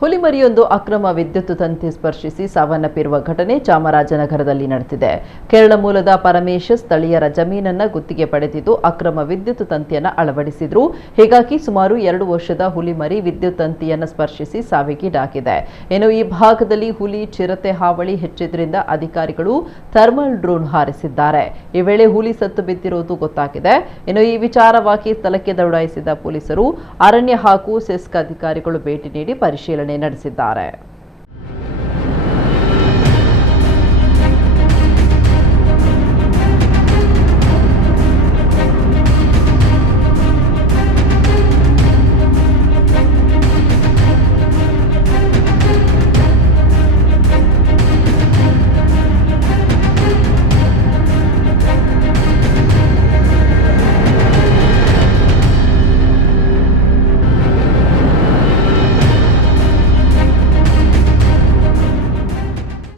ಹುಲಿಮರಿಯೊಂದು ಅಕ್ರಮ ವಿದ್ಯುತ್ ತಂತಿ ಸ್ಪರ್ಶಿಸಿ ಸಾವನ್ನಪ್ಪಿರುವ ಘಟನೆ ಚಾಮರಾಜನಗರದಲ್ಲಿ ನಡೆದಿದೆ. ಕೇರಳ ಮೂಲದ ಪರಮೇಶ್ ಸ್ಥಳೀಯರ ಜಮೀನನ್ನ ಗುತ್ತಿಗೆ ಪಡೆದಿದ್ದು ಅಕ್ರಮ ವಿದ್ಯುತ್ ತಂತಿಯನ್ನು ಅಳವಡಿಸಿದ್ರು. ಹೀಗಾಗಿ ಸುಮಾರು 2 ವರ್ಷದ ಹುಲಿಮರಿ ವಿದ್ಯುತ್ ತಂತಿಯನ್ನು ಸ್ಪರ್ಶಿಸಿ ಸಾವಿಗೀಡಾಗಿದೆ. ಇನ್ನು ಈ ಭಾಗದಲ್ಲಿ ಹುಲಿ ಚಿರತೆ ಹಾವಳಿ ಹೆಚ್ಚಿದ್ರಿಂದ ಅಧಿಕಾರಿಗಳು ಥರ್ಮಲ್ ಡ್ರೋನ್ ಹಾರಿಸಿದ್ದಾರೆ. ಈ ವೇಳೆ ಹುಲಿ ಸತ್ತು ಬಿದ್ದಿರುವುದು ಗೊತ್ತಾಗಿದೆ. ಇನ್ನು ಈ ವಿಚಾರವಾಗಿ ಸ್ಥಳಕ್ಕೆ ದೌಡಾಯಿಸಿದ ಪೊಲೀಸರು, ಅರಣ್ಯ ಹಾಗೂ ಸೆಸ್ಕ್ ಅಧಿಕಾರಿಗಳು ಭೇಟಿ ನೀಡಿ ಪರಿಶೀಲನೆ ನಡೆಸಿದ್ದಾರೆ.